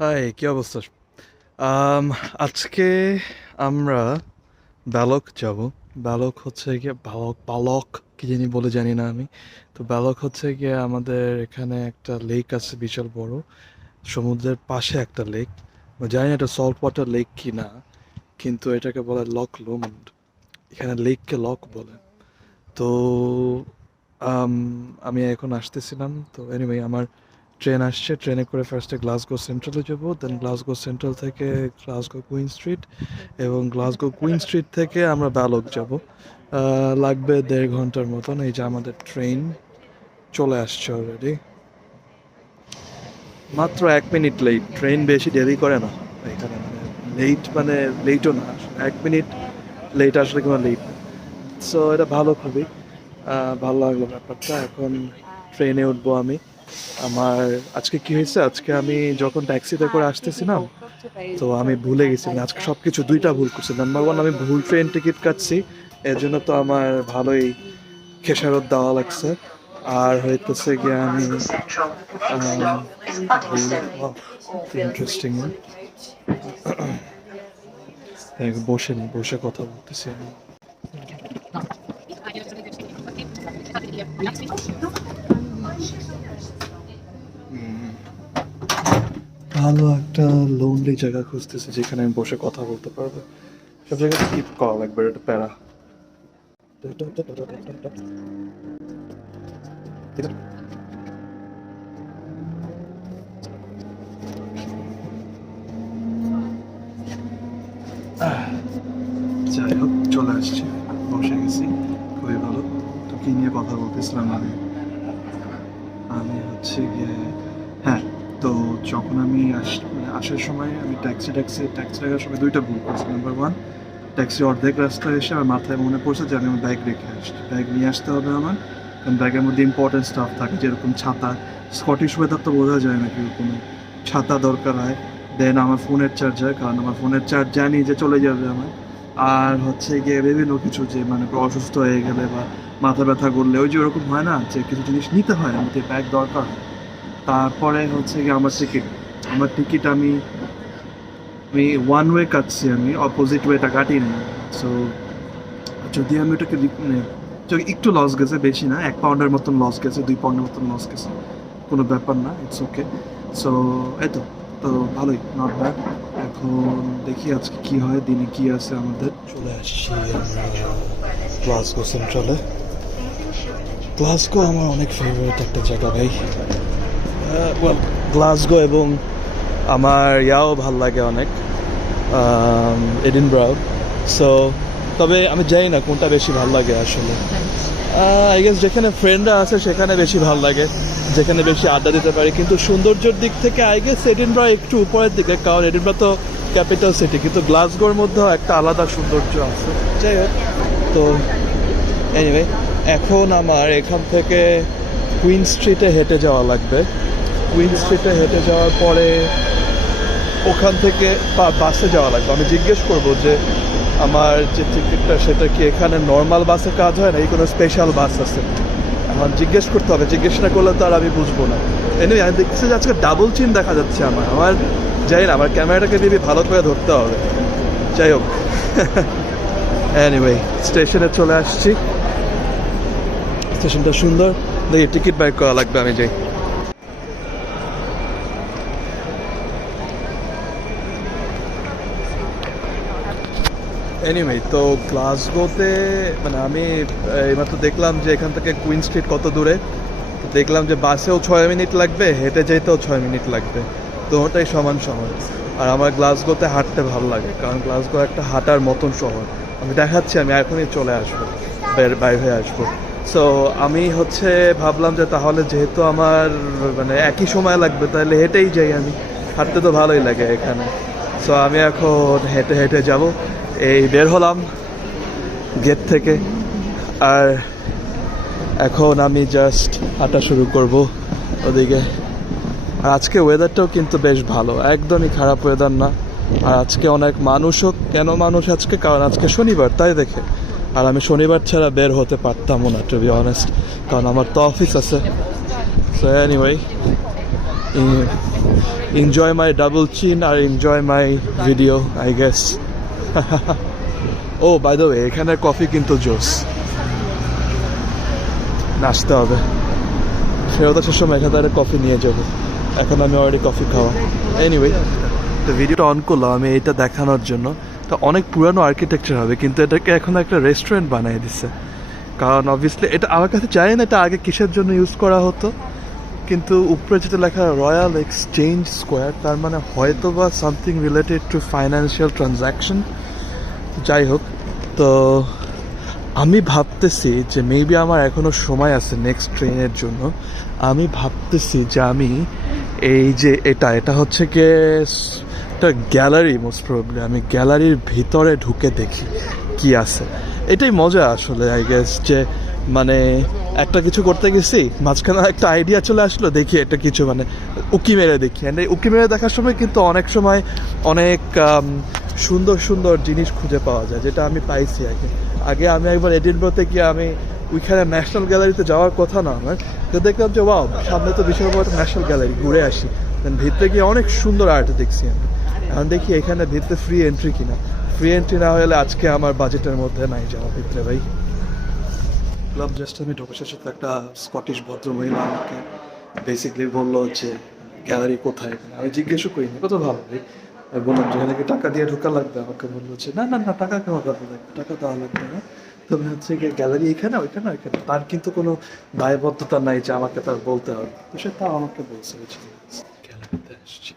High, কি অবস্থা? আম, আজকে আমরা ব্যালক যাব। ব্যালক হচ্ছে গিয়ে বালক বালক কি জানি বলে জানি না আমি। তো ব্যালক হচ্ছে গিয়ে আমাদের এখানে একটা লেক আছে বিশাল বড়, সমুদ্রের পাশে একটা লেক। জানি না এটা সল্ট ওয়াটার লেক কি না, কিন্তু এটাকে বলে লক লোমন্ড। এখানে লেককে লক বলে। তো আম, আমি এখন আসতেছিলাম, তো এনিওয়ে আমার ট্রেন আসছে। ট্রেনে করে ফার্স্টে গ্লাসগো সেন্ট্রালে যাব, দেন গ্লাসগো সেন্ট্রাল থেকে গ্লাসগো কুইন স্ট্রিট, এবং গ্লাসগো কুইন স্ট্রিট থেকে আমরা ব্যালক যাব। লাগবে 1.5 ঘন্টার মতন। এই যে আমাদের ট্রেন চলে আসছে অলরেডি। মাত্র 1 মিনিট লেট। ট্রেন বেশি দেরি করে না এখানে, মানে লেট মানে লেটও না, 1 মিনিট লেট আসলে কোনো লেট না। সো এটা ভালো, খুবই ভালো লাগলো ব্যাপারটা। এখন ট্রেনে উঠবো আমি। আমার আজকে কি হয়েছে, আজকে আমি যখন ট্যাক্সিতে করে আসতেছিলাম, তো আমি ভুলে গেছি, মানে আজকে সব কিছু দুইটা ভুল করছি। নাম্বার ওয়ান, আমি ভুল ট্রেন টিকিট কাটছি, এর জন্য তো আমার ভালোই খেসারত দেওয়া লাগছে। আর হইতেছে গিয়ে আমি ইন্টারেস্টিং বসে নি, বসে কথা বলতেছি আমি। ভালো একটা লোনলি জায়গা খুঁজতেছি যেখানে আমি বসে কথা বলতে পারবো। সব জায়গায় স্কিপ করা লাগবে, এটা প্যারা। যাই হোক, চলে আসছি, বসে গেছি, খুবই ভালো। তো কি নিয়ে কথা বলতেছিলাম আমি? আমি হচ্ছে গিয়ে, হ্যাঁ, তো যখন আমি আসার সময় আমি ট্যাক্সি রাখার সময় দুইটা ভুল করছি। নাম্বার ওয়ান, ট্যাক্সি অর্ধেক রাস্তায় এসে আমার মাথায় মনে পড়ছে যে আমি আমার ব্যাগ রেখে আসছি, ব্যাগ নিয়ে আসতে হবে আমার। কারণ ব্যাগের মধ্যে ইম্পর্টেন্ট স্টাফ থাকে, যেরকম ছাতা। স্কটিশ ওয়েদার তো বোঝা যায় না কীরকম, ছাতা দরকার হয়। দেন আমার ফোনের চার্জার, কারণ আমার ফোনের চার্জ জানি যে চলে যাবে আমার। আর হচ্ছে গিয়ে বিভিন্ন কিছু, যে মানে অসুস্থ হয়ে গেলে বা মাথা ব্যথা করলে ওই যে ওরকম হয় না, যে কিছু জিনিস নিতে হয়, আমাদের ব্যাগ দরকার। তারপরে হচ্ছে গিয়ে আমার টিকিট আমি আমি ওয়ান ওয়ে কাটছি, আমি অপোজিট ওয়েটা কাটি নি। সো যদি আমি ওটাকে মানে একটু লস গেছে, বেশি না, 1 পাউন্ডের মতন লস গেছে, 2 পাউন্ডের মতন লস গেছে, কোনো ব্যাপার না, ইটস ওকে। সো এই তো, তো ভালোই, নট ব্যাড। এখন দেখি আজকে কি হয়, দিনে কি আছে আমাদের। চলে আসছি আমরা গ্লাসগো সেন্ট্রালে। গ্লাসগো আমার অনেক ফেভারিট একটা জায়গা ভাই। গ্লাসগো এবং আমার ভাল লাগে অনেক, এডিনব্রা। সো তবে আমি জানি না কোনটা বেশি ভালো লাগে আসলে। আই গেস যেখানে ফ্রেন্ডরা আছে সেখানে বেশি ভালো লাগে, যেখানে বেশি আড্ডা দিতে পারি। কিন্তু সৌন্দর্যের দিক থেকে আই গেস এডিনব্রা একটু উপরের দিকে, কারণ এডিনব্রা তো ক্যাপিটাল সিটি, কিন্তু গ্লাসগোর মধ্যেও একটা আলাদা সৌন্দর্য আছে। যাই হোক, তো এনিওয়ে, এখন আমার এখান থেকে কুইন স্ট্রিটে হেঁটে যাওয়া লাগবে। কুইন স্ট্রিটে হেঁটে যাওয়ার পরে ওখান থেকে বাসে যাওয়া লাগবে। আমি জিজ্ঞেস করবো যে আমার যে টিকিটটা, সেটা কি এখানে নর্মাল বাসে কাজ হয় না, এই কোনো স্পেশাল বাস আছে? এখন জিজ্ঞেস করতে হবে, জিজ্ঞেস না করলে তো আর আমি বুঝবো না। এনিওয়ে, আমি দেখছি যে আজকে ডাবল চিন দেখা যাচ্ছে আমার যাই না, আমার ক্যামেরাটাকে দিয়ে ভালো করে ধরতে হবে। যাই হোক, এনিওয়ে স্টেশনে চলে আসছি। স্টেশনটা সুন্দর, দেখি টিকিট বাই করা লাগবে, আমি যাই। এনিওয়ে, তো গ্লাসগোতে মানে আমি এইমাত্র দেখলাম যে এখান থেকে কুইন স্ট্রিট কত দূরে। দেখলাম যে বাসেও 6 মিনিট লাগবে, হেঁটে যেতেও 6 মিনিট লাগবে, দুটোটাই সমান সমান। আর আমার গ্লাসগোতে হাঁটতে ভালো লাগে, কারণ গ্লাসগো একটা হাঁটার মতন শহর। আমি দেখাচ্ছি, আমি এখনই চলে আসবো, বাইর হয়ে আসবো। সো আমি হচ্ছে ভাবলাম যে তাহলে যেহেতু আমার মানে একই সময় লাগবে, তাহলে হেঁটেই যাই আমি, হাঁটতে তো ভালোই লাগে এখানে। সো আমি এখন হেঁটে হেঁটে যাব। এই বের হলাম গেট থেকে, আর এখন আমি জাস্ট হাঁটা শুরু করব ওদিকে। আর আজকে ওয়েদারটাও কিন্তু বেশ ভালো, একদমই খারাপ ওয়েদার না। আর আজকে অনেক মানুষও, কেন মানুষ আজকে, কারণ আজকে শনিবার, তাই দেখে। আর আমি শনিবার ছাড়া বের হতে পারতামও না, টু বি অনেস্ট, কারণ আমার তো অফিস আছে। So anyway, enjoy my double chin আর enjoy my video I guess. Oh by the way এখানে কফি কিন্তু জোস, নাচতে হবে। ফেরত আসার সময় এখান থেকে কফি নিয়ে যাবো, এখন আমি অলরেডি কফি খাওয়া। এনিওয়ে তো ভিডিওটা অন করলাম আমি এটা দেখানোর জন্য। তো অনেক পুরানো আর্কিটেকচার হবে, কিন্তু এটাকে এখন একটা রেস্টুরেন্ট বানিয়ে দিচ্ছে। কারণ অবভিয়াসলি এটা আমার কাছে জানি না এটা আগে কিসের জন্য ইউজ করা হতো, কিন্তু উপরে যেটা লেখা রয়্যাল এক্সচেঞ্জ স্কোয়ার, তার মানে হয়তো বা something related to financial transaction. যাই হোক, তো আমি ভাবতেছি যে মেবি আমার এখনও সময় আছে নেক্সট ট্রেনের জন্য। আমি ভাবতেছি যে আমি এই যে এটা হচ্ছে গিয়ে একটা গ্যালারি, মোস্ট প্রবলি আমি গ্যালারির ভিতরে ঢুকে দেখি কি আছে। এটাই মজা আসলে আই গেস, যে মানে একটা কিছু করতে গেছি, মাঝখানে একটা আইডিয়া চলে আসলো, দেখি এটা কিছু মানে উকি মেরে দেখি। অ্যান্ড এই উকি মেরে দেখার সময় কিন্তু অনেক সময় অনেক সুন্দর সুন্দর জিনিস খুঁজে পাওয়া যায়, যেটা আমি পাইছি আগে আমি একবার এডিনবরোতে গিয়ে আমি ওইখানে ন্যাশনাল গ্যালারিতে যাওয়ার কথা না আমার, তো দেখলাম যে ওয়াও সামনে তো বিশাল বড় ন্যাশনাল গ্যালারি, ঘুরে আসি। ভিতরে গিয়ে অনেক সুন্দর আর্ট দেখছি আমি। এখন দেখি এখানে ভিতরে ফ্রি এন্ট্রি কিনা। ফ্রি এন্ট্রি না হলে আজকে আমার বাজেটের মধ্যে নাই যাওয়া ভিতরে ভাই। ক্লাব জাস্ট আমি ঢোকার সাথে একটা স্কটিশ ভদ্রমহিলা আমাকে বেসিকলি বললো যে গ্যালারি কোথায়। আমি জিজ্ঞেসও করিনি, কত ভালো ভাই। আমি বললাম যেখানে কি টাকা দিয়ে ঢোকা লাগবে, আমাকে বললো যে না না না টাকা কেন লাগবে, টাকা দেওয়া লাগবে না, তবে হচ্ছে গিয়ে গ্যালারি এখানে ওইখানে ওইখানে। তার কিন্তু কোনো দায়বদ্ধতা নাই যে আমাকে তার বলতে হবে, তো সে তাও আমাকে বলছে। গ্যালারিতে আসছি,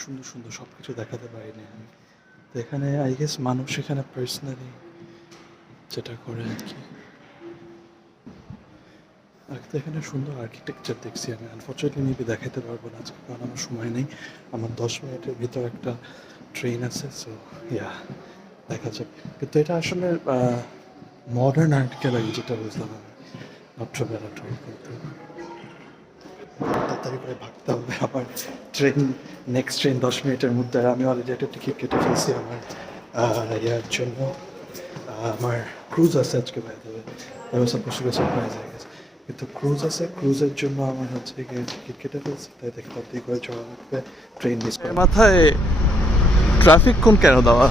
সুন্দর সুন্দর সব কিছু দেখাতে পারিনি আমি। তো এখানে আই গেস মানুষ এখানে পার্সোনালি যেটা করে আর কি। আর তো এখানে সুন্দর আর্কিটেকচার দেখছি আমি। আনফর্চুনেটলি মেবি দেখাতে পারবো না আজকে, কারণ আমার সময় নেই। আমার 10 মিনিটের ভিতর একটা ট্রেন আছে, সো ইয়া দেখা যাবে। কিন্তু এটা আসলে মডার্ন আর্ট গ্যালারি, যেটা বুঝলাম আমি। নট বেলা ট্রেন, কিন্তু তাড়াতাড়ি করে ভাগতে হবে আমার। ট্রেন নেক্সট ট্রেন 10 মিনিটের মধ্যে। আর আমি অলরেডি একটা টিকিট কেটে ফেলছি আমার ইয়ার জন্য। আমার ক্রুজ আছে আজকে, by the way that was supposed to be surprise I guess. কিন্তু ক্রুজ আছে, ক্রুজের জন্য আমার হচ্ছে গিয়ে টিকিট কেটে ফেলছি, তাই দেখে তাড়াতাড়ি করে যাওয়া লাগবে, ট্রেন মিস করে। মাথায় ট্রাফিক কোন কেন দেওয়া?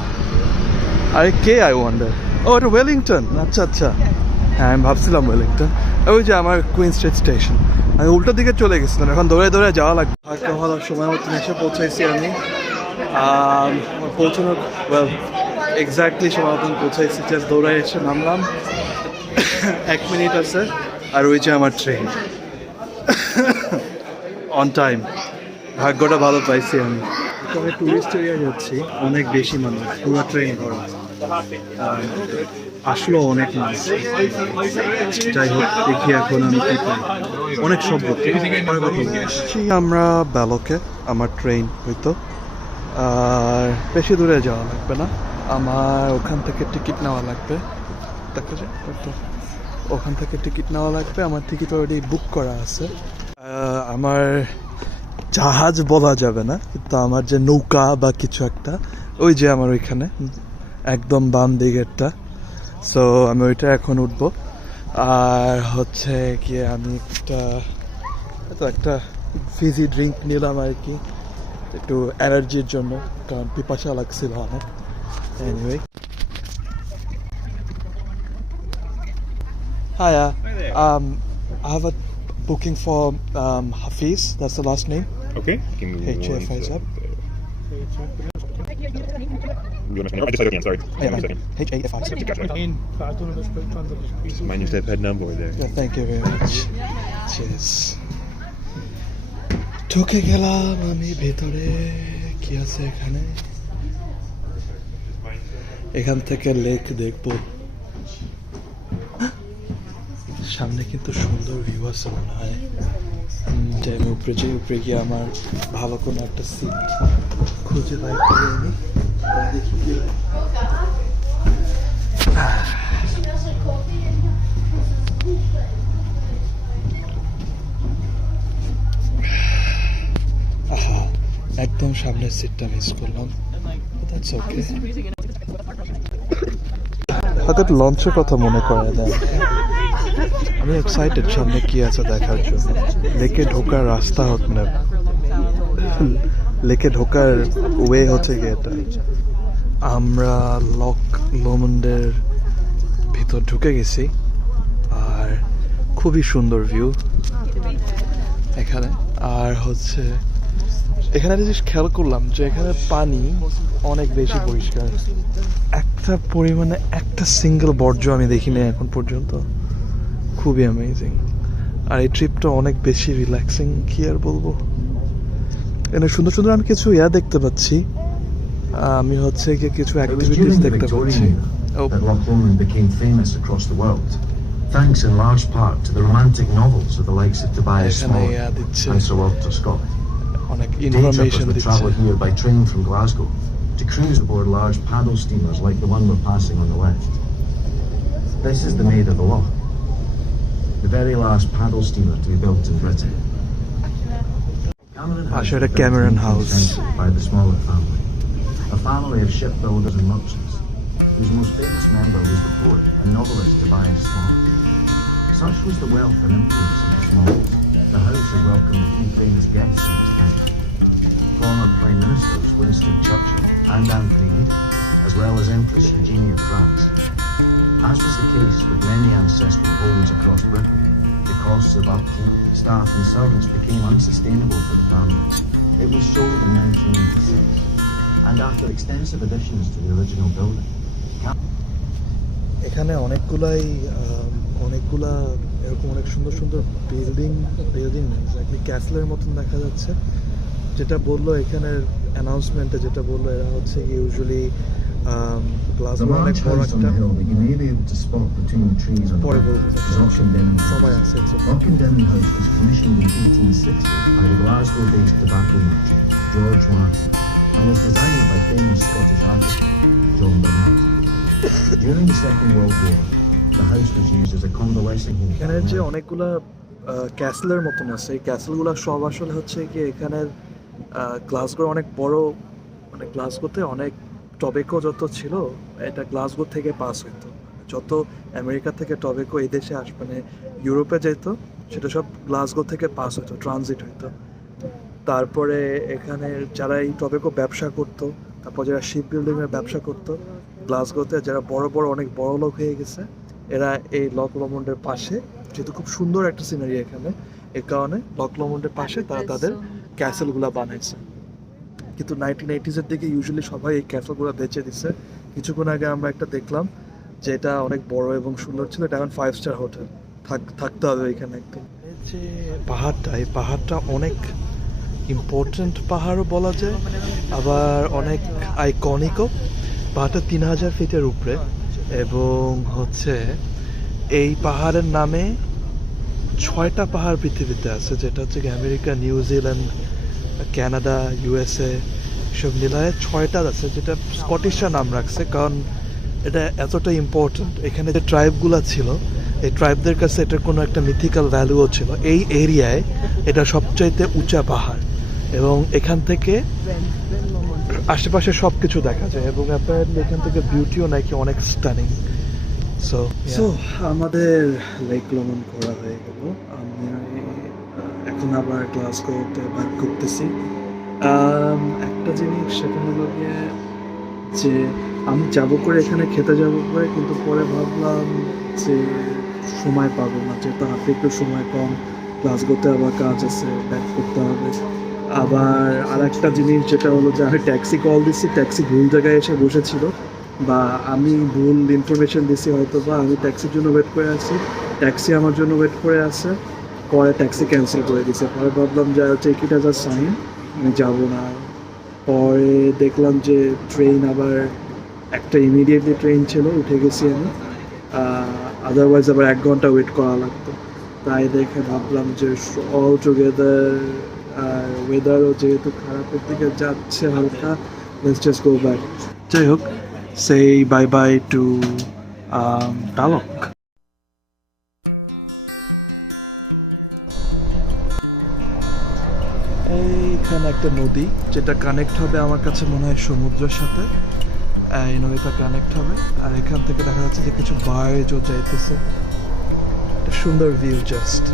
আরে কে আই ওয়ান্ডার? ও এটা ওয়েলিংটন, আচ্ছা আচ্ছা। হ্যাঁ আমি ভাবছিলাম ওয়েলিংটন। ওই যে আমার কুইন স্ট্রিট স্টেশন, আমি উল্টো দিকে চলে গেছিলাম, এখন দৌড়ে দৌড়ে যাওয়া লাগবে। ভাগ্য ভালো সময় মতো এসে পৌঁছাইছি আমি। পৌঁছানোর এক্স্যাক্টলি সময় মতন পৌঁছাইছি, জাস্ট দৌড়াই এসে নামলাম। 1 মিনিট আছে, আর ওই যে আমার ট্রেন অন টাইম। ভাগ্যটা ভালো পাইছি আমি। আমি টুরিস্ট এরিয়া যাচ্ছি, অনেক বেশি মানুষ, পুরো ট্রেন ভরা। আসলো অনেক মানুষ। যাই হোক দেখি এখন আমি কি পাই। অনেক শব্দ। আমরা ব্যালকে, আমার ট্রেন হইতো। আর বেশি দূরে যাওয়া লাগবে না, আমার ওখান থেকে টিকিট নেওয়া লাগবে। দেখা যায় তো, ওখান থেকে টিকিট নেওয়া লাগবে। আমার টিকিট অলরেডি বুক করা আছে। আমার জাহাজ বলা যাবে না, কিন্তু আমার যে নৌকা বা কিছু একটা, ওই যে আমার ওইখানে একদম বাম দিকেরটা। সো আমি ওইটা এখন উঠবো। আর হচ্ছে গিয়ে আমি একটা ফিজি ড্রিঙ্ক নিলাম আর কি, একটু এনার্জির জন্য, কারণ পিপাসা লাগছিল অনেক। Anyway Hi, I have a booking for Hafiz. That's the last name. Okay. Give me one HAFIZ. second. You want to I just said it again, sorry. Yeah, One second. HAFIZ. My new step head number there. Yeah, thank you very much. Cheers. ঢুকে গেলাম আমি ভেতরে। কি আছে এখানে? এখান থেকে lake দেখবো। সামনে কিন্তু সুন্দর ভিউ আছে মনে হয়। যে আমি উপরে গিয়ে আমার ভালো কোনো একটা সিট খুঁজে বাই করে আনি, দেখি কি আহা, একদম সামনের সিটটা মিস করলাম। That's okay. হঠাৎ লঞ্চের কথা মনে করা দেয়। আমি এক্সাইটেড সামনে কি আছে দেখার জন্য। লেকে ঢোকার রাস্তা হত না লেকে ঢোকার ওয়ে হচ্ছে গিয়ে এটা। আমরা লক লমন্ডের ভিতর ঢুকে গেছি, আর খুবই সুন্দর ভিউ এখানে। আর হচ্ছে এখানে একটা জিনিস খেয়াল করলাম যে এখানে পানি অনেক বেশি পরিষ্কার, একটা পরিমাণে একটা সিঙ্গেল বর্জ্য আমি দেখিনি এখন পর্যন্ত। খুবই অ্যামেজিং। আর এই ট্রিপটা অনেক বেশি রিল্যাক্সিং, কি আর বলবো। এখানে সুন্দর সুন্দর আমি কিছু দেখতে পাচ্ছি। আমি হচ্ছে গিয়ে কিছু অ্যাক্টিভিটিস দেখতে পাচ্ছি। That Loch Lomond became famous across the world, thanks in large part to the romantic novels of the likes of Tobias এখানে Smollett দিচ্ছে and Sir Walter Scott. অনেক Day ইনফরমেশন trippers would দিচ্ছে। travel here by train from Glasgow to cruise aboard large paddle steamers like the one we're passing on the left. This is the Maid of the Loch, the very last paddle steamer to be built in Britain. Cameron House Ashara was built in Cameron 18th House. century by the Smollett family, a family of shipbuilders and merchants, whose most famous member was the poet and novelist Tobias Smollett. Such was the wealth and influence of the Smollets, the house has welcomed a few famous guests in its time. Former Prime Ministers Winston Churchill and Anthony Eden, as well as Empress Eugenie of France. As was the case with many ancestral homes across Britain, the costs of upkeep, staff and servants became unsustainable for the family. It was sold in 1986, and after extensive additions to the original building, এখানে অনেকগুলা এরকম অনেক সুন্দর সুন্দর building exactly ক্যাসেলের মতন দেখা যাচ্ছে। যেটা বললো এখানের অ্যানাউন্সমেন্টে, যেটা বললো এরা হচ্ছে কি ইউজুয়ালি the গ্লাসগো অনেক large বড় house on একটা the hill that you may be able to spot between the trees on the পরে left বলবো is Auchendenny সময় House. আছে। Auchendenny House was commissioned in 1860 by the Glasgow-based tobacco merchant George Martin and was designed by famous Scottish architect John Burnett. During the Second World War, the house was used as a convalescing home. এখানে যে অনেকগুলা ক্যাসেলের মতন আছে, এই ক্যাসেলগুলো সব আসলে হচ্ছে কি এখানের গ্লাসগোর অনেক বড়, মানে গ্লাসগোতে অনেক টবেকো যত ছিল এটা গ্লাসগো থেকে পাস হইতো। যত আমেরিকা থেকে টবেকো এই দেশে মানে ইউরোপে যেত সেটা সব গ্লাসগো থেকে পাস হইতো, ট্রানজিট হইতো। তারপরে এখানে যারা এই টবেকো ব্যবসা করতো, তারপর যারা শিপ বিল্ডিংয়ের ব্যবসা করতো গ্লাসগোতে, যারা বড় বড় অনেক বড় লোক হয়ে গেছে, এরা এই লক লমন্ডের পাশে, যেহেতু খুব সুন্দর একটা সিনারি এখানে, এর কারণে লক লমন্ডের পাশে তারা তাদের ক্যাসেলগুলো বানাইছে। কিন্তু 1980s দিকে ইউজুয়ালি সবাই এই ক্যাসেলগুলো বেচে দিছে। কিছুক্ষণ আগে আমরা একটা দেখলাম যেটা অনেক বড় এবং সুন্দর ছিল, এটা এখন 5 স্টার হোটেল, থাকতে হবে এখানে একদম। এই যে পাহাড়টা, এই পাহাড়টা অনেক ইম্পর্টেন্ট পাহাড়ও বলা যায়, আবার অনেক আইকনিকও। পাহাড়টা 3000 ফিটের উপরে, এবং হচ্ছে এই পাহাড়ের নামে 6টা পাহাড় পৃথিবীতে আছে, যেটা হচ্ছে আমেরিকা, নিউজিল্যান্ড, কানাডা, ইউএসএ সব মিলায় 6টা আছে, যেটা স্কটিশরা নাম রাখছে কারণ এটা এতটা ইম্পর্টেন্ট। এখানে যে ট্রাইবগুলো ছিল, এই ট্রাইবদের কাছে এটার কোনো একটা মিথিক্যাল ভ্যালুও ছিল। এই এরিয়ায় এটা সবচাইতে উঁচা পাহাড়, এবং এখান থেকে আশেপাশে সব কিছু দেখা যায়, এবং অ্যাপারেন্টলি এখান থেকে বিউটিও নাকি অনেক স্টানিং। সো আমাদের লেক লমন্ড ঘোরা হয়ে গেল। আমি এখন আবার গ্লাসগোতে ব্যাক করতেছি। একটা জিনিস সেটা হলো গিয়ে যে আমি যাবো করে এখানে খেতে যাবো করে, কিন্তু পরে ভাবলাম যে সময় পাবো না, যেহেতু হাতে একটু সময় কম, গ্লাসগোতে আবার কাজ আছে, ব্যাক করতে হবে। আবার আর একটা জিনিস যেটা হলো যে আমি ট্যাক্সি কল দিচ্ছি, ট্যাক্সি ভুল জায়গায় এসে বসেছিল, বা আমি ভুল ইনফরমেশন দিছি হয়তো, বা আমি ট্যাক্সির জন্য ওয়েট করে আছি, ট্যাক্সি আমার জন্য ওয়েট করে আছে, পরে ট্যাক্সি ক্যান্সেল করে দিছে। পরে ভাবলাম যে take it as a sign, আমি যাবো না। পরে দেখলাম যে ট্রেন আবার একটা ইমিডিয়েটলি ট্রেন ছিল, উঠে গেছি আমি, আদারওয়াইজ আবার 1 ঘন্টা ওয়েট করা লাগতো। তাই দেখে ভাবলাম যে অল টুগেদার, আর ওয়েদারও যেহেতু খারাপের দিকে যাচ্ছে হালকা, লেটস জাস্ট গো ব্যাক। যাই হোক, say bye bye to Talok. এইখানে একটা নদী যেটা কানেক্ট হবে আমার কাছে মনে হয় সমুদ্রের সাথে, এই নদীটা কানেক্ট হবে, আর এখান থেকে দেখা যাচ্ছে যে কিছু বার্জও যাইতেছে, একটা সুন্দর ভিউ জাস্ট।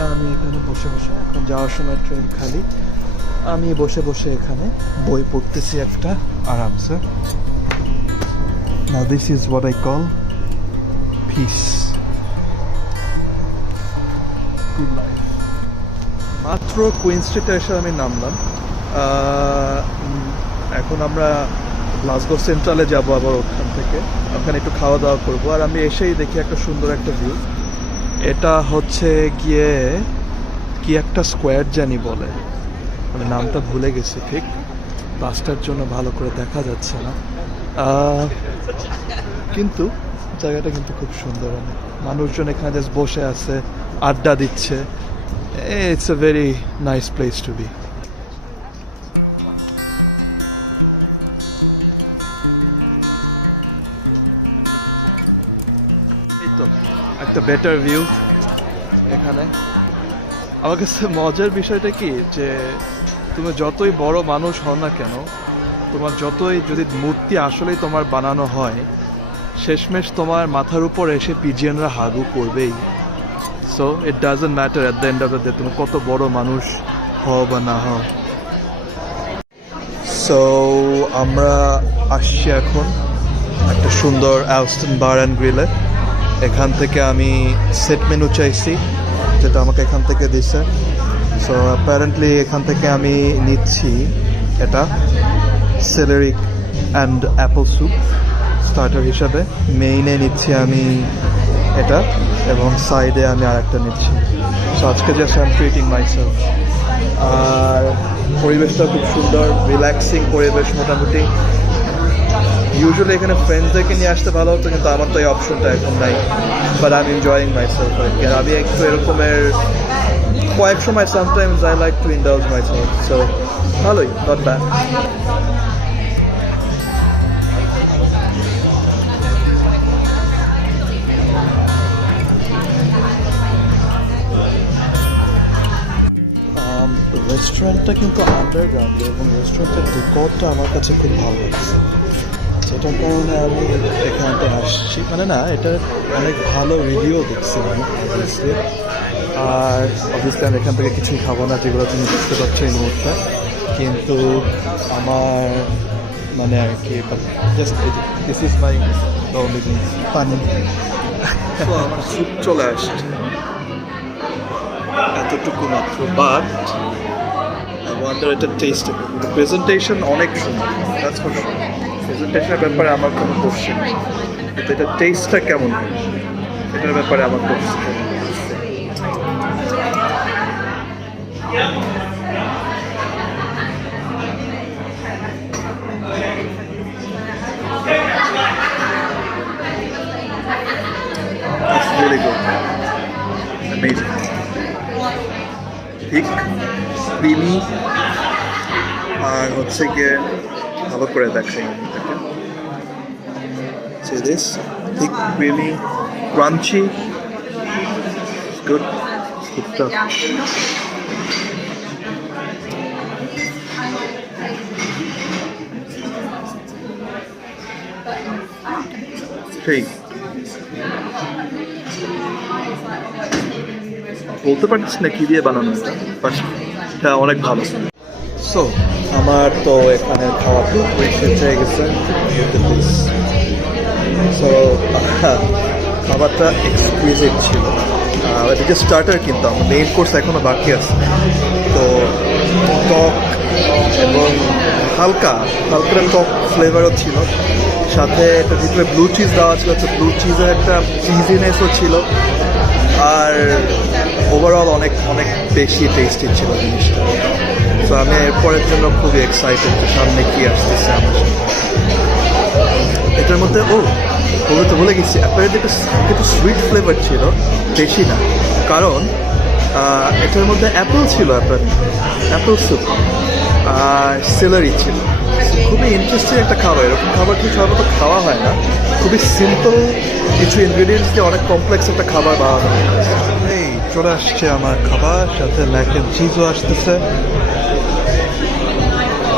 আর আমি এখানে বসে বসে, এখন যাওয়ার সময় ট্রেন খালি, আমি বসে বসে এখানে বই পড়তেছি একটা আরামসে। Now this is what I call peace. Good life. মাত্র কুইন স্ট্রিটে এসে আমি নামলাম। এখন আমরা গ্লাসগো সেন্ট্রালে যাব, আবার ওখান থেকে ওখানে একটু খাওয়া দাওয়া করবো। আর আমি এসেই দেখি একটা সুন্দর একটা ভিউ। এটা হচ্ছে গিয়ে কি একটা স্কোয়ার জানি বলে, আমি নামটা ভুলে গেছি ঠিক, বাসটার জন্য ভালো করে দেখা যাচ্ছে না, কিন্তু জায়গাটা কিন্তু খুব সুন্দর। মানুষজন এখানে জাস্ট বসে আছে, আড্ডা দিচ্ছে। It's a very nice place to be. এই তো একটা বেটার ভিউ এখানে। আমার কাছে মজার বিষয়টা কি, যে তুমি যতই বড় মানুষ হও না কেন, তোমার যতই যদি মূর্তি আসলেই তোমার বানানো হয়, শেষমেশ তোমার মাথার উপর এসে পিজিয়ানরা হাগু করবেই। So it doesn't matter at the end of the day তুমি কত বড় মানুষ হও বা না হও। সো আমরা আসছি এখন একটা সুন্দর অ্যালস্টন বার অ্যান্ড গ্রিলে। এখান থেকে আমি সেট মেনু চাইছি, যেটা আমাকে এখান থেকে দিচ্ছে। সো অ্যাপারেন্টলি এখান থেকে আমি নিচ্ছি এটা সেলেরি অ্যান্ড অ্যাপল স্যুপ স্টার্টার হিসাবে। মেইনে নিচ্ছি আমি এটা, এবং সাইডে আমি আরেকটা নিচ্ছি। সো আজকে just I am treating myself. আর পরিবেশটা খুব সুন্দর, রিল্যাক্সিং পরিবেশ মোটামুটি। ইউজুয়ালি এখানে ফ্রেন্ডসদেরকে নিয়ে আসতে ভালো হতো, কিন্তু আমার তো এই অপশনটা এখন নাই। But I am enjoying myself. আর আমি একটু এরকমের কয়েক সময় sometimes I like to indulge myself. So ভালোই, নট ব্যাড। রেস্টুরেন্টটা কিন্তু আন্ডারগ্রাউন্ডে, এবং রেস্টুরেন্টের ডেকরটা আমার কাছে খুব ভালো লাগছে, যেটার কারণে আমি এখানটা আসছি। মানে না, এটা অনেক ভালো রিভিউ দেখছি আমি অবভিয়াসলি। আর অবভিয়াসলি আমি এখান থেকে কিছুই খাবো না, যেগুলো তুমি বুঝতে পারছো এই মুহূর্তে। কিন্তু আমার মানে আর কি, জাস্ট দিস ইজ মাই পানি। আমার স্যুপ চলে আসছে এতটুকু মাত্র, বাট আই ওয়ান্ডার এটা টেস্ট। প্রেজেন্টেশন অনেক সুন্দর, দ্যাটস ফর শিওর। প্রেজেন্টেশনের ব্যাপারে আমার কোনো কোশ্চেন নেই, কিন্তু এটা টেস্টটা কেমন হয় এটার ব্যাপারে আমার question. It's really good. Amazing. Thick, creamy, আর হচ্ছে গিয়ে ভালো করে দেখাই এটাকে। See this? Thick, creamy, crunchy. It's good. It's good stuff. Hey. বলতে পারছিস না কি দিয়ে বানানো এটা, বাট এটা অনেক ভালো। সো আমার তো এখানে খাওয়া শেষ হয়ে গেছে। সো খাবারটা এক্সকুইজিট ছিল। এটা যে স্টার্টার, কিন্তু আমার মেইন কোর্স এখনো বাকি আছে। তো টক এবং হালকা টক ফ্লেভারও ছিল, সাথে এটা ভিতরে ব্লু চিজ দেওয়া ছিল, তো ব্লু চিজের একটা চিজিনেসও ছিল। আর ওভারঅল অনেক অনেক বেশি টেস্টি ছিল জিনিসটা। তো আমি এরপরের জন্য খুবই এক্সাইটেড, সামনে কি আসতেছে আমার সাথে। এটার মধ্যে বলে গেছি অ্যাপারেন্টলি একটু সুইট ফ্লেভার ছিল, বেশি না, কারণ এটার মধ্যে অ্যাপেল ছিল, অ্যাপেল স্যুপ আর সেলারি ছিল। খুবই ইন্টারেস্টিং একটা খাবার। এরকম খাবার কি সাধারণত খাওয়া হয় না। খুবই সিম্পল কিছু ইনগ্রিডিয়েন্টস দিয়ে অনেক কমপ্লেক্স একটা খাবার বানানো হয়। এই চলে আসছে আমার খাবার, সাথে ম্যাক অ্যান্ড চিজও আসতেছে।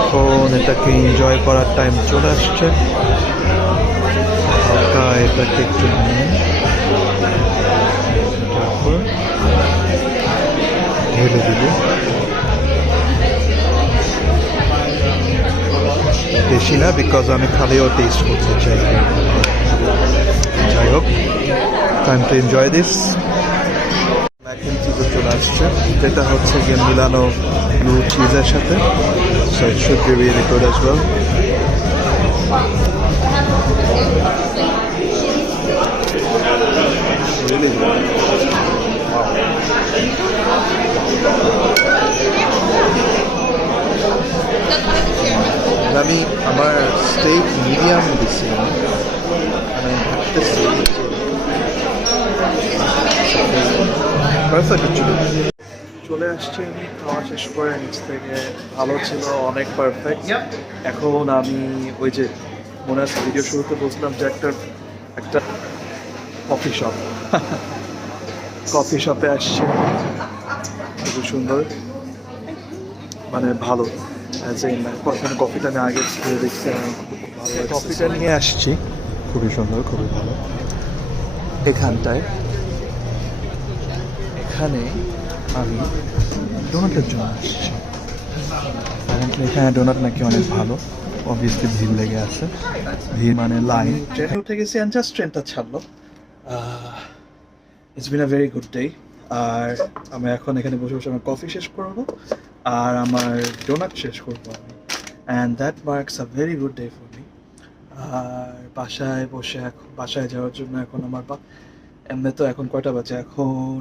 এখন এটাকে এনজয় করার টাইম চলে আসছে। হালকা এটাকে একটু নিয়ে তারপর ঢেলে দিব। বেশি না, বিকজ আমি খালিও টেস্ট করতে চাই। যাই হোক, time to enjoy this. Mac and চিজও চলে আসছে, যেটা হচ্ছে গিয়ে মিলানো ব্লু চিজের সাথে, so it should be really good as well. Really good. আমি আমার স্টেক মিডিয়াম দিচ্ছিলাম, আমি ভাবতেছি চলে আসছি। আমি খাওয়া শেষ করে নিচ থেকে, ভালো ছিল, অনেক পারফেক্ট। এখন আমি ওই যে মনে আছে ভিডিও শুরুতে বলছিলাম যে একটা কফি শপ, কফি শপে আসছি। খুবই সুন্দর, মানে ভালো। কফিটা আমি আগে খেয়ে দেখছি, কফিটা নিয়ে আসছি, খুবই সুন্দর, খুবই ভালো। এখানে আমি ডোনাটের জন্য আসছি। এখানে ডোনাট নাকি অনেক ভালো, অবভিয়াসলি ভিড় লেগে আছে, ভিড় মানে লাইন। ট্রেনে উঠে গেছি, অ্যান্ড জাস্ট ট্রেনটা ছাড়লো। It's been a very good day. আর আমি এখন এখানে বসে বসে আমার কফি শেষ করবো আর আমার ডোনাট শেষ করবো আমি, and that marks a very good day for me. আর বাসায় বসে এখন বাসায় যাওয়ার জন্য এখন আমার এমনি তো এখন কয়টা বাজে, এখন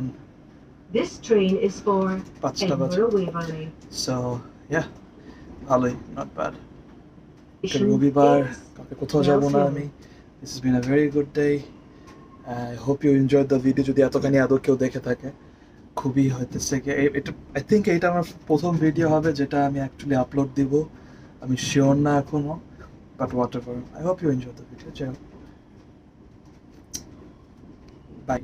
This train is for 5টা বাজে। Waverley. সো ইয়া, ভালোই, নট ব্যাড। রবিবার, কাউকে কোথাও যাবো না আমি। This is been a very good day. I hope you enjoy the video, যদি এতখানি আদৌ কেউ দেখে থাকে। খুবই হইতেছে কি এটা, আই থিঙ্ক এইটা আমার প্রথম ভিডিও হবে যেটা আমি অ্যাকচুয়ালি আপলোড দিব। আমি শিওর না এখনো, but whatever, I hope you enjoy the video. By.